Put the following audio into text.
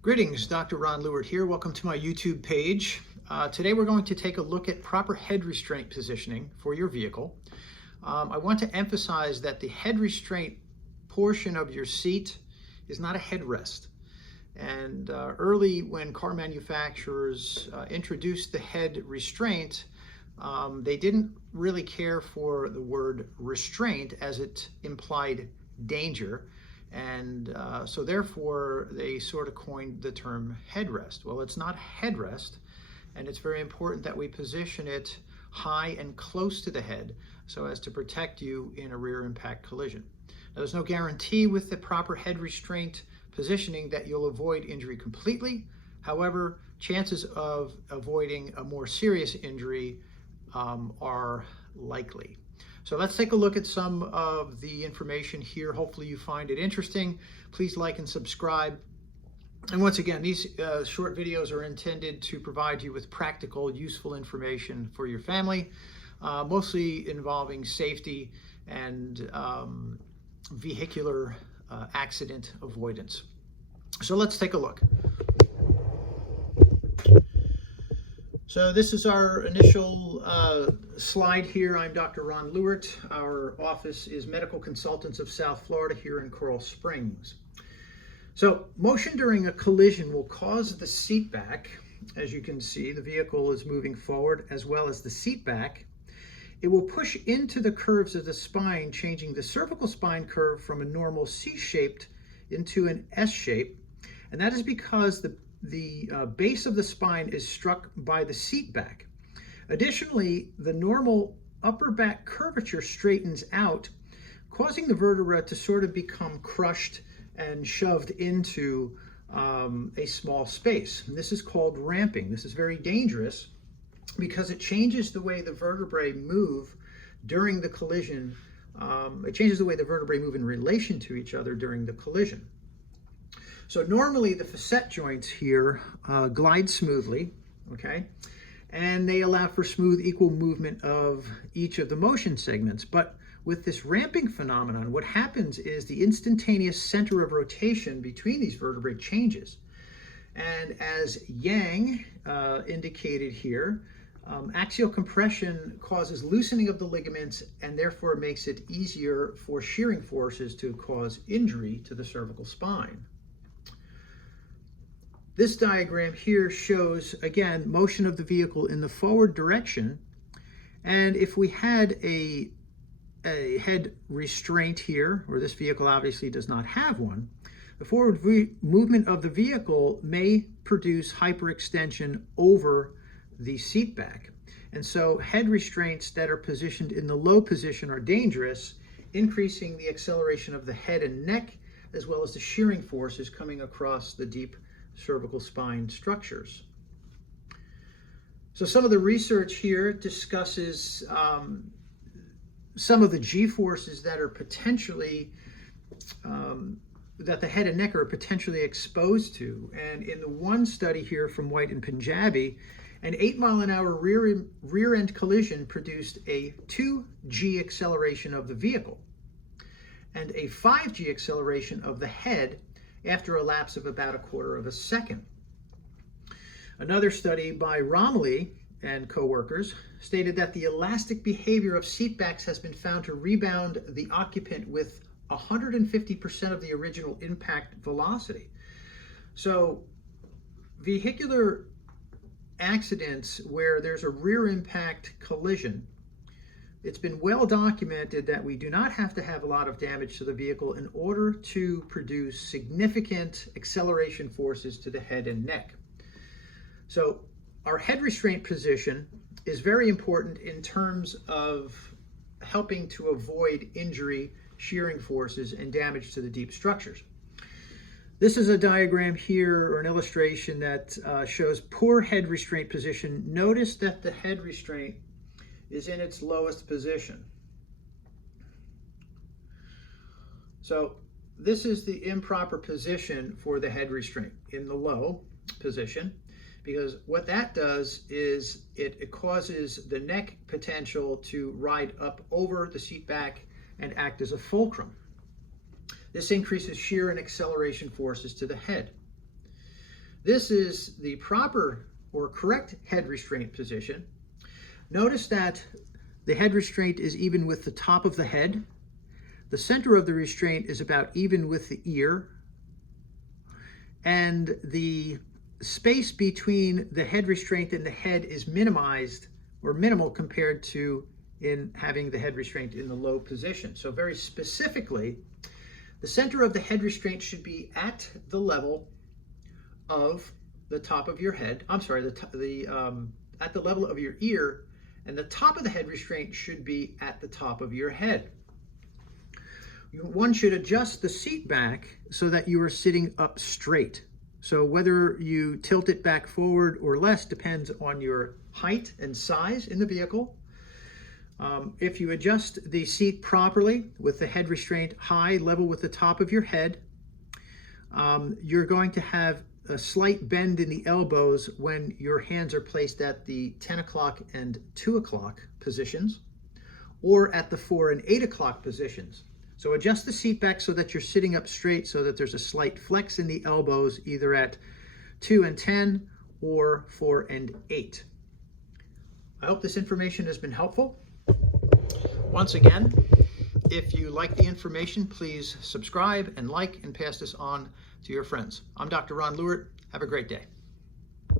Greetings, Dr. Ron Lewert here. Welcome to my YouTube page. Today we're going to take a look at proper head restraint positioning for your vehicle. I want to emphasize that the head restraint portion of your seat is not a headrest. And early when car manufacturers introduced the head restraint, they didn't really care for the word restraint as it implied danger. And so therefore they sort of coined the term headrest. Well, it's not headrest, and it's very important that we position it high and close to the head so as to protect you in a rear impact collision. Now, there's no guarantee with the proper head restraint positioning that you'll avoid injury completely. However, chances of avoiding a more serious injury are likely. So let's take a look at some of the information here. Hopefully you find it interesting. Please like and subscribe. And once again, these short videos are intended to provide you with practical, useful information for your family, mostly involving safety and vehicular accident avoidance. So let's take a look. So this is our initial slide here. I'm Dr. Ron Lewert. Our office is Medical Consultants of South Florida here in Coral Springs. So motion during a collision will cause the seat back. As you can see, the vehicle is moving forward as well as the seat back. It will push into the curves of the spine, changing the cervical spine curve from a normal C-shaped into an S-shape. And that is because the base of the spine is struck by the seat back. Additionally, the normal upper back curvature straightens out, causing the vertebra to sort of become crushed and shoved into a small space. And this is called ramping. This is very dangerous because it changes the way the vertebrae move during the collision. It changes the way the vertebrae move in relation to each other during the collision. So normally the facet joints here glide smoothly, okay? And they allow for smooth equal movement of each of the motion segments. But with this ramping phenomenon, what happens is the instantaneous center of rotation between these vertebrae changes. And as Yang indicated here, axial compression causes loosening of the ligaments and therefore makes it easier for shearing forces to cause injury to the cervical spine. This diagram here shows, again, motion of the vehicle in the forward direction. And if we had a head restraint here, or this vehicle obviously does not have one, the forward movement of the vehicle may produce hyperextension over the seat back. And so head restraints that are positioned in the low position are dangerous, increasing the acceleration of the head and neck, as well as the shearing forces coming across the deep cervical spine structures. So some of the research here discusses some of the G-forces that are potentially, that the head and neck are potentially exposed to. And in the one study here from White and Punjabi, an 8-mile-an-hour rear-end collision produced a 2G acceleration of the vehicle and a 5G acceleration of the head after a lapse of about a quarter of a second. Another study by Romley and co-workers stated that the elastic behavior of seatbacks has been found to rebound the occupant with 150% of the original impact velocity. So vehicular accidents where there's a rear impact collision, it's been well documented that we do not have to have a lot of damage to the vehicle in order to produce significant acceleration forces to the head and neck. So our head restraint position is very important in terms of helping to avoid injury, shearing forces, and damage to the deep structures. This is a diagram here, or an illustration that shows poor head restraint position. Notice that the head restraint is in its lowest position. So this is the improper position for the head restraint, in the low position, because what that does is it causes the neck potential to ride up over the seat back and act as a fulcrum. This increases shear and acceleration forces to the head. this is the proper or correct head restraint position. Notice that the head restraint is even with the top of the head. The center of the restraint is about even with the ear. And the space between the head restraint and the head is minimized or minimal compared to in having the head restraint in the low position. So very specifically, the center of the head restraint should be at the level of the top of your head. I'm sorry, at the level of your ear, and the top of the head restraint should be at the top of your head. One should adjust the seat back so that you are sitting up straight. So whether you tilt it back forward or less depends on your height and size in the vehicle. If you adjust the seat properly with the head restraint high, level with the top of your head, you're going to have a slight bend in the elbows when your hands are placed at the 10 o'clock and 2 o'clock positions, or at the 4 and 8 o'clock positions. So adjust the seat back so that you're sitting up straight, so that there's a slight flex in the elbows, either at 2 and 10 or 4 and 8. I hope this information has been helpful. Once again, if you like the information, please subscribe and like and pass this on to your friends. I'm Dr. Ron Lewert. Have a great day.